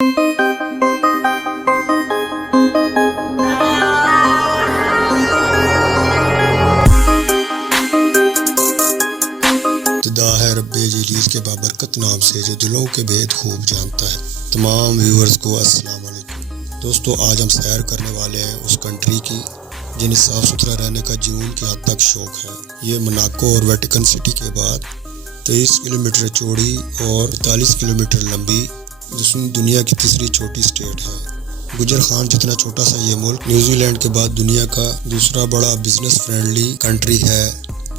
ابتدا ہے رب جلیل کے بابرکت نام سے جو دلوں کے بھید خوب جانتا ہے۔ تمام ویورز کو السلام علیکم۔ دوستو، آج ہم سیر کرنے والے ہیں اس کنٹری کی جنہیں صاف ستھرا رہنے کا جنون کی حد تک شوق ہے۔ یہ مناکو اور ویٹیکن سٹی کے بعد 23 کلومیٹر چوڑی اور 45 کلومیٹر لمبی دنیا کی تیسری چھوٹی اسٹیٹ ہے۔ گجر خان جتنا چھوٹا سا یہ ملک نیوزی لینڈ کے بعد دنیا کا دوسرا بڑا بزنس فرینڈلی کنٹری ہے۔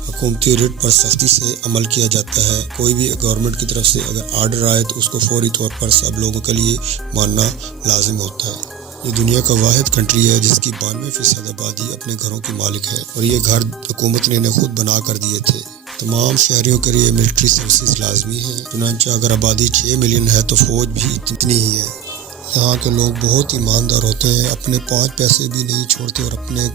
حکومتی ریٹ پر سختی سے عمل کیا جاتا ہے۔ کوئی بھی گورنمنٹ کی طرف سے اگر آرڈر آئے تو اس کو فوری طور پر سب لوگوں کے لیے ماننا لازم ہوتا ہے۔ یہ دنیا کا واحد کنٹری ہے جس کی 92% آبادی اپنے گھروں کی مالک ہے، اور یہ گھر حکومت نے خود بنا کر دیے تھے۔ تمام شہریوں کے لیے ملٹری سروسز لازمی ہیں، چنانچہ اگر آبادی 6 ملین ہے تو فوج بھی اتنی ہی ہے۔ یہاں کے لوگ بہت ایماندار ہوتے ہیں، اپنے 5 پیسے بھی نہیں چھوڑتے، اور اپنے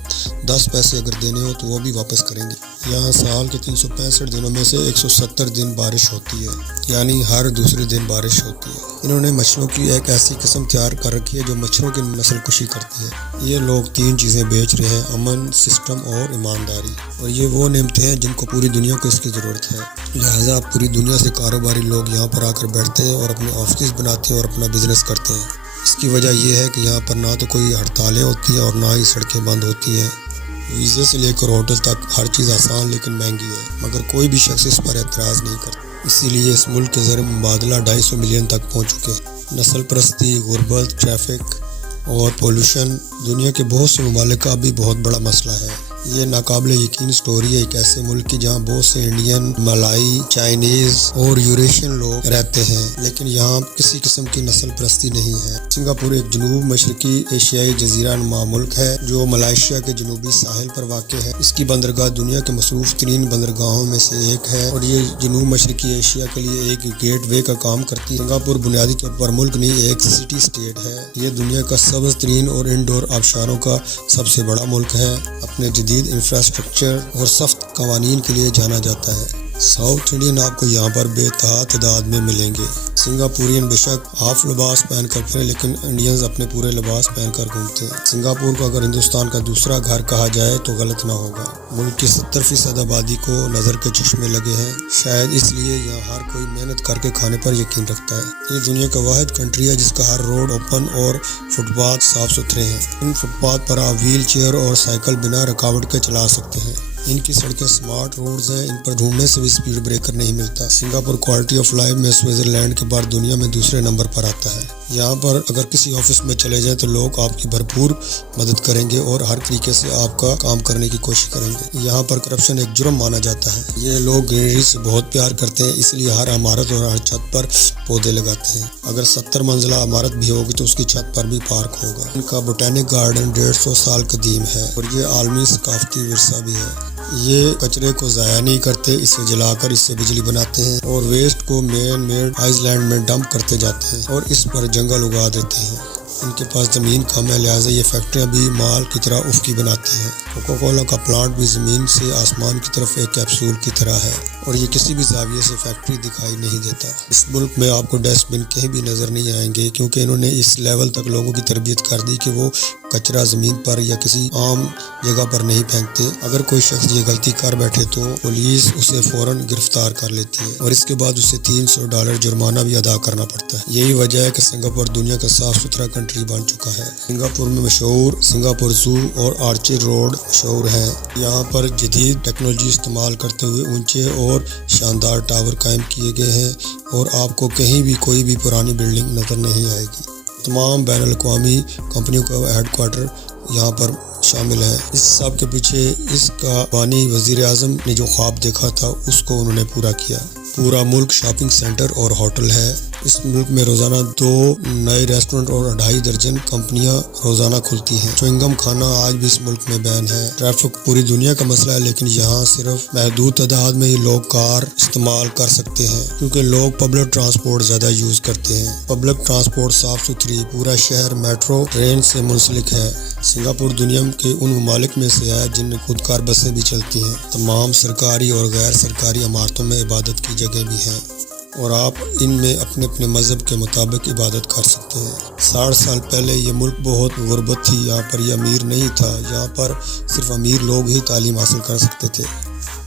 10 پیسے اگر دینے ہو تو وہ بھی واپس کریں گے۔ یہاں سال کے 365 دنوں میں سے 170 دن بارش ہوتی ہے، یعنی ہر دوسرے دن بارش ہوتی ہے۔ انہوں نے مچھروں کی ایک ایسی قسم تیار کر رکھی ہے جو مچھروں کی نسل کشی کرتی ہے۔ یہ لوگ 3 چیزیں بیچ رہے ہیں: امن، سسٹم اور ایمانداری، اور یہ وہ نعمتیں ہیں جن کو پوری دنیا کو اس کی ضرورت ہے۔ لہٰذا پوری دنیا سے کاروباری لوگ یہاں پر آ کر بیٹھتے ہیں اور اپنے آفسز بناتے ہیں اور اپنا بزنس کرتے ہیں۔ اس کی وجہ یہ ہے کہ یہاں پر نہ تو کوئی ہڑتالیں ہوتی ہیں اور نہ ہی سڑکیں بند ہوتی ہیں۔ ویزے سے لے کر ہوٹل تک ہر چیز آسان لیکن مہنگی ہے، مگر کوئی بھی شخص اس پر اعتراض نہیں کرتا۔ اسی لیے اس ملک کے زر مبادلہ 250 ملین تک پہنچ چکے ہیں۔ نسل پرستی، غربت، ٹریفک اور پولوشن دنیا کے بہت سے ممالک کا بھی بہت بڑا مسئلہ ہے۔ یہ ناقابل یقین سٹوری ہے ایک ایسے ملک کی جہاں بہت سے انڈین، ملائی، چائنیز اور یوریشین لوگ رہتے ہیں، لیکن یہاں کسی قسم کی نسل پرستی نہیں ہے۔ سنگاپور ایک جنوب مشرقی ایشیائی جزیرہ نما ملک ہے جو ملائیشیا کے جنوبی ساحل پر واقع ہے۔ اس کی بندرگاہ دنیا کے مصروف ترین بندرگاہوں میں سے ایک ہے، اور یہ جنوب مشرقی ایشیا کے لیے ایک گیٹ وے کا کام کرتی ہے۔ سنگاپور بنیادی طور پر ملک نہیں، ایک سٹی اسٹیٹ ہے۔ یہ دنیا کا سبز ترین اور انڈور آبشاروں کا سب سے بڑا ملک ہے۔ اپنے جدید انفراسٹرکچر اور سخت قوانین کے لیے جانا جاتا ہے۔ ساؤتھ انڈین آپ کو یہاں پر بے تحاد تعداد میں ملیں گے۔ سنگاپورین بے شک ہاف لباس پہن کر پھریں، لیکن انڈینز اپنے پورے لباس پہن کر گھومتے ہیں۔ سنگاپور کو اگر ہندوستان کا دوسرا گھر کہا جائے تو غلط نہ ہوگا۔ ملک کی 70% آبادی کو نظر کے چشمے لگے ہیں، شاید اس لیے یہاں ہر کوئی محنت کر کے کھانے پر یقین رکھتا ہے۔ یہ دنیا کا واحد کنٹری ہے جس کا ہر روڈ اوپن اور فٹ پاتھ صاف ستھرے ہیں۔ ان فٹ پاتھ پر آپ ویل چیئر اور سائیکل بنا رکاوٹ کے چلا سکتے ہیں۔ ان کی سڑکیں سمارٹ روڈز ہیں، ان پر ڈھونڈنے سے بھی سپیڈ بریکر نہیں ملتا۔ سنگاپور کوالٹی آف لائف میں سوئٹزرلینڈ کے بعد دنیا میں دوسرے نمبر پر آتا ہے۔ یہاں پر اگر کسی آفس میں چلے جائیں تو لوگ آپ کی بھرپور مدد کریں گے اور ہر طریقے سے آپ کا کام کرنے کی کوشش کریں گے۔ یہاں پر کرپشن ایک جرم مانا جاتا ہے۔ یہ لوگ گرینری سے بہت پیار کرتے ہیں، اس لیے ہر عمارت اور ہر چھت پر پودے لگاتے ہیں۔ اگر 70 منزلہ عمارت بھی ہوگی تو اس کی چھت پر بھی پارک ہوگا۔ ان کا بوٹینک گارڈن 150 سال قدیم ہے، اور یہ عالمی ثقافتی ورثہ بھی ہے۔ یہ کچرے کو ضائع نہیں کرتے، اسے جلا کر اس سے بجلی بناتے ہیں، اور ویسٹ کو مین میڈ آئس لینڈ میں ڈمپ کرتے جاتے ہیں اور اس پر جنگل اگا دیتے ہیں۔ ان کے پاس زمین کم ہے، لہٰذا یہ فیکٹریاں بھی مال کی طرح افقی بناتے ہیں۔ کوکا کولا کا پلانٹ بھی زمین سے آسمان کی طرف ایک کیپسول کی طرح ہے، اور یہ کسی بھی زاویے سے فیکٹری دکھائی نہیں دیتا۔ اس ملک میں آپ کو ڈسٹ بن کہیں بھی نظر نہیں آئیں گے، کیونکہ انہوں نے اس لیول تک لوگوں کی تربیت کر دی کہ وہ کچرا زمین پر یا کسی عام جگہ پر نہیں پھینکتے۔ اگر کوئی شخص یہ غلطی کر بیٹھے تو پولیس اسے فوراً گرفتار کر لیتی ہے، اور اس کے بعد اسے $300 جرمانہ بھی ادا کرنا پڑتا ہے۔ یہی وجہ ہے کہ سنگاپور دنیا کا صاف ستھرا کنٹری بن چکا ہے۔ سنگاپور میں مشہور سنگاپور زو اور آرچر روڈ مشہور ہیں۔ یہاں پر جدید ٹیکنالوجی استعمال کرتے ہوئے اونچے اور شاندار ٹاور قائم کیے گئے ہیں، اور آپ کو کہیں بھی کوئی بھی پرانی بلڈنگ نظر نہیں آئے گی۔ تمام بین الاقوامی کمپنیوں کا ہیڈ کوارٹر یہاں پر شامل ہے۔ اس سب کے پیچھے اس کا بانی وزیر اعظم نے جو خواب دیکھا تھا اس کو انہوں نے پورا کیا۔ پورا ملک شاپنگ سینٹر اور ہوٹل ہے۔ اس ملک میں روزانہ 2 نئے ریسٹورنٹ اور 2.5 درجن کمپنیاں روزانہ کھلتی ہیں۔ چوئنگم کھانا آج بھی اس ملک میں بین ہے۔ ٹریفک پوری دنیا کا مسئلہ ہے، لیکن یہاں صرف محدود تعداد میں ہی لوگ کار استعمال کر سکتے ہیں، کیونکہ لوگ پبلک ٹرانسپورٹ زیادہ یوز کرتے ہیں۔ پبلک ٹرانسپورٹ صاف ستھری، پورا شہر میٹرو ٹرین سے منسلک ہے۔ سنگاپور دنیا کے ان ممالک میں سے ہے جن میں خود کار بسیں بھی چلتی ہیں۔ تمام سرکاری اور غیر سرکاری عمارتوں میں عبادت کی جگہ بھی ہیں۔ اور آپ ان میں اپنے اپنے مذہب کے مطابق عبادت کر سکتے ہیں۔ 60 سال پہلے یہ ملک بہت غربت تھی، یہاں پر یہ امیر نہیں تھا، یہاں پر صرف امیر لوگ ہی تعلیم حاصل کر سکتے تھے۔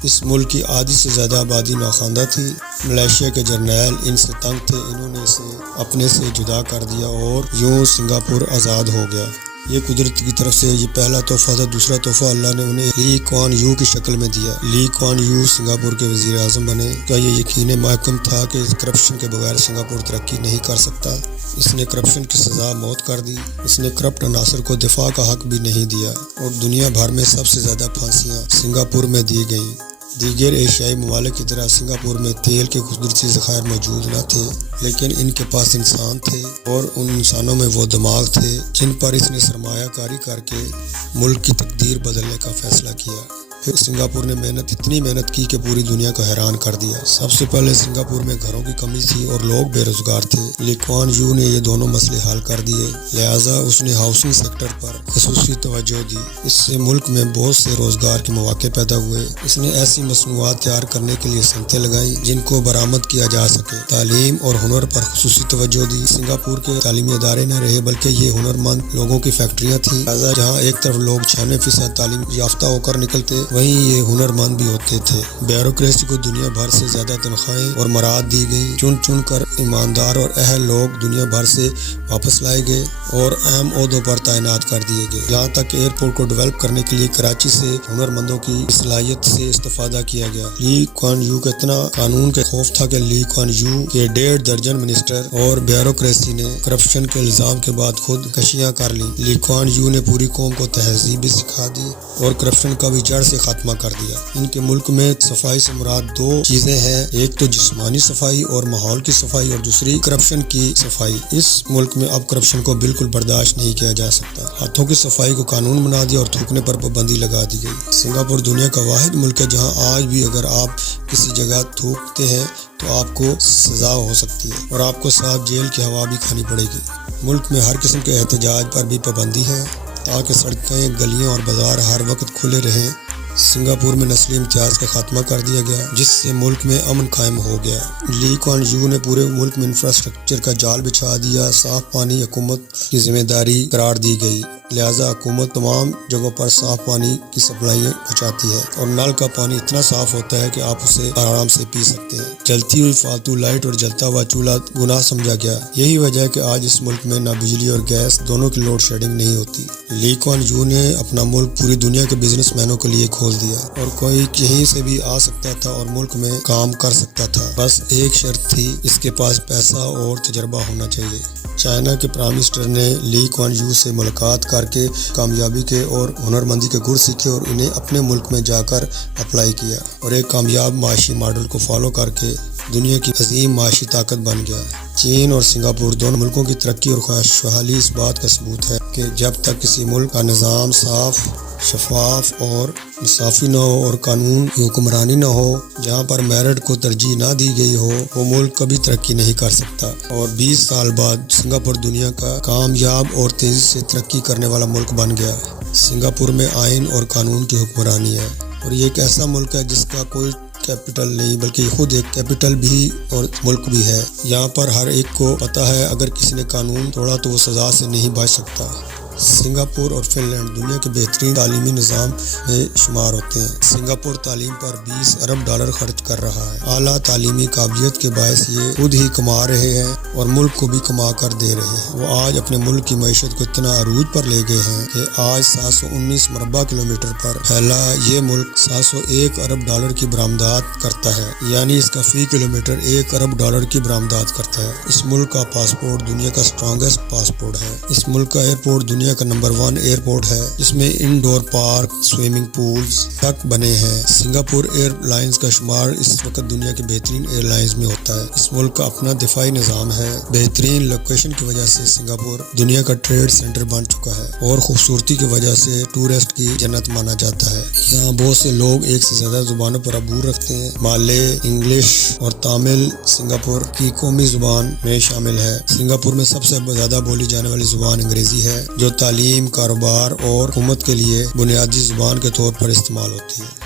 اس ملک کی آدھی سے زیادہ آبادی ناخواندہ تھی۔ ملائیشیا کے جرنیل ان سے تنگ تھے، انہوں نے اسے اپنے سے جدا کر دیا اور یوں سنگاپور آزاد ہو گیا۔ یہ قدرت کی طرف سے یہ پہلا تحفہ تھا۔ دوسرا تحفہ اللہ نے انہیں لی کوان یو کی شکل میں دیا۔ لی کوان یو سنگاپور کے وزیر اعظم بنے۔ کا یہ یقین محکم تھا کہ کرپشن کے بغیر سنگاپور ترقی نہیں کر سکتا۔ اس نے کرپشن کی سزا موت کر دی۔ اس نے کرپٹ عناصر کو دفاع کا حق بھی نہیں دیا اور دنیا بھر میں سب سے زیادہ پھانسیاں سنگاپور میں دی گئیں۔ دیگر ایشیائی ممالک کی طرح سنگاپور میں تیل کے قدرتی ذخائر موجود نہ تھے، لیکن ان کے پاس انسان تھے اور ان انسانوں میں وہ دماغ تھے جن پر اس نے سرمایہ کاری کر کے ملک کی تقدیر بدلنے کا فیصلہ کیا۔ پھر سنگاپور نے اتنی محنت کی کہ پوری دنیا کو حیران کر دیا۔ سب سے پہلے سنگاپور میں گھروں کی کمی تھی اور لوگ بے روزگار تھے۔ لی کوان یو نے یہ دونوں مسئلے حل کر دیے، لہٰذا اس نے ہاؤسنگ سیکٹر پر خصوصی توجہ دی۔ اس سے ملک میں بہت سے روزگار کے مواقع پیدا ہوئے۔ اس نے ایسی مصنوعات تیار کرنے کے لیے صنعتیں لگائیں جن کو برآمد کیا جا سکے۔ تعلیم اور ہنر پر خصوصی توجہ دی۔ سنگاپور کے تعلیمی ادارے نہ رہے بلکہ یہ ہنرمند لوگوں کی فیکٹریاں تھیں، لہٰذا جہاں ایک طرف لوگ 96% تعلیم یافتہ ہو کر نکلتے، وہیں یہ ہنرمند بھی ہوتے تھے۔ بیوروکریسی کو دنیا بھر سے زیادہ تنخواہیں اور مراعات دی گئیں۔ چن چن کر ایماندار اور اہل لوگ دنیا بھر سے واپس لائے گئے اور اہم عہدوں پر تعینات کر دیے گئے۔ یہاں تک کہ ایئرپورٹ کو ڈیولپ کرنے کے لیے کراچی سے ہنرمندوں کی صلاحیت سے استفادہ کیا گیا۔ لی کوان یو کا اتنا قانون کا خوف تھا کہ لی کوان یو کے 1.5 درجن منسٹر اور بیوروکریسی نے کرپشن کے الزام کے بعد خود کشیاں کر لیں۔ لی کوان یو نے پوری قوم کو تہذیب بھی سکھا دی اور کرپشن کا بھی جڑ سے خاتمہ کر دیا۔ ان کے ملک میں صفائی سے مراد 2 چیزیں ہیں، ایک تو جسمانی صفائی اور ماحول کی صفائی اور دوسری کرپشن کی صفائی۔ اس ملک میں اب کرپشن کو بالکل برداشت نہیں کیا جا سکتا۔ ہاتھوں کی صفائی کو قانون بنا دیا اور تھوکنے پر پابندی لگا دی گئی۔ سنگاپور دنیا کا واحد ملک ہے جہاں آج بھی اگر آپ کسی جگہ تھوکتے ہیں تو آپ کو سزا ہو سکتی ہے اور آپ کو ساتھ جیل کی ہوا بھی کھانی پڑے گی۔ ملک میں ہر قسم کے احتجاج پر بھی پابندی ہے تاکہ سڑکیں، گلیاں اور بازار ہر وقت کھلے رہیں۔ سنگاپور میں نسلی امتیاز کا خاتمہ کر دیا گیا جس سے ملک میں امن قائم ہو گیا۔ لی کوان یو نے پورے ملک میں انفراسٹرکچر کا جال بچھا دیا۔ صاف پانی حکومت کی ذمہ داری قرار دی گئی، لہٰذا حکومت تمام جگہوں پر صاف پانی کی سپلائی پہنچاتی ہے اور نل کا پانی اتنا صاف ہوتا ہے کہ آپ اسے آرام سے پی سکتے ہیں۔ جلتی ہوئی فالتو لائٹ اور جلتا ہوا چولہا گناہ سمجھا گیا۔ یہی وجہ ہے کہ آج اس ملک میں نہ بجلی اور گیس دونوں کی لوڈ شیڈنگ نہیں ہوتی۔ لی کوان یو نے اپنا ملک پوری دنیا کے بزنس مینوں کے لیے کھول دیا اور کوئی کہیں سے بھی آ سکتا تھا اور ملک میں کام کر سکتا تھا، بس ایک شرط تھی، اس کے پاس پیسہ اور تجربہ ہونا چاہیے۔ چائنا کے پرائم منسٹر نے لی کوان یو سے ملاقات کر کے کامیابی کے اور ہنرمندی کے گر سیکھے اور انہیں اپنے ملک میں جا کر اپلائی کیا اور ایک کامیاب معاشی ماڈل کو فالو کر کے دنیا کی عظیم معاشی طاقت بن گیا۔ چین اور سنگاپور دونوں ملکوں کی ترقی اور خوشحالی اس بات کا ثبوت ہے کہ جب تک کسی ملک کا نظام صاف، شفاف اور انصافی نہ ہو اور قانون کی حکمرانی نہ ہو، جہاں پر میرٹ کو ترجیح نہ دی گئی ہو، وہ ملک کبھی ترقی نہیں کر سکتا۔ اور 20 سال بعد سنگاپور دنیا کا کامیاب اور تیزی سے ترقی کرنے والا ملک بن گیا۔ سنگاپور میں آئین اور قانون کی حکمرانی ہے اور یہ ایک ایسا ملک ہے جس کا کوئی کیپٹل نہیں بلکہ یہ خود ایک کیپٹل بھی اور ملک بھی ہے۔ یہاں پر ہر ایک کو پتہ ہے اگر کسی نے قانون توڑا تو وہ سزا سے نہیں بچ سکتا۔ سنگاپور اور فن لینڈ دنیا کے بہترین تعلیمی نظام میں شمار ہوتے ہیں۔ سنگاپور تعلیم پر $20 ارب خرچ کر رہا ہے۔ اعلیٰ تعلیمی قابلیت کے باعث یہ خود ہی کما رہے ہیں اور ملک کو بھی کما کر دے رہے ہیں۔ وہ آج اپنے ملک کی معیشت کو اتنا عروج پر لے گئے ہیں کہ آج 719 مربع کلومیٹر پر پھیلا یہ ملک $701 ارب کی برآمدات کرتا ہے، یعنی اس کا فی کلومیٹر $1 ارب کی برآمدات کرتا ہے۔ اس ملک کا پاسپورٹ دنیا کا اسٹرانگسٹ پاسپورٹ ہے۔ اس ملک کا ایئرپورٹ دنیا کا نمبر 1 ایئرپورٹ ہے جس میں انڈور پارک، سوئمنگ پولز تک بنے ہیں۔ سنگاپور ایئر لائنز کا شمار اس وقت دنیا کے بہترین ایئر لائنز میں ہوتا ہے۔ اس ملک کا اپنا دفاعی نظام ہے۔ بہترین لوکیشن کی وجہ سے سنگاپور دنیا کا ٹریڈ سینٹر بن چکا ہے اور خوبصورتی کی وجہ سے ٹورسٹ کی جنت مانا جاتا ہے۔ یہاں بہت سے لوگ ایک سے زیادہ زبانوں پر عبور رکھتے ہیں۔ مالے، انگلش اور تامل سنگاپور کی قومی زبان میں شامل ہے۔ سنگاپور میں سب سے زیادہ بولی جانے والی زبان انگریزی ہے جو تعلیم، کاروبار اور حکومت کے لیے بنیادی زبان کے طور پر استعمال ہوتی ہے۔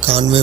91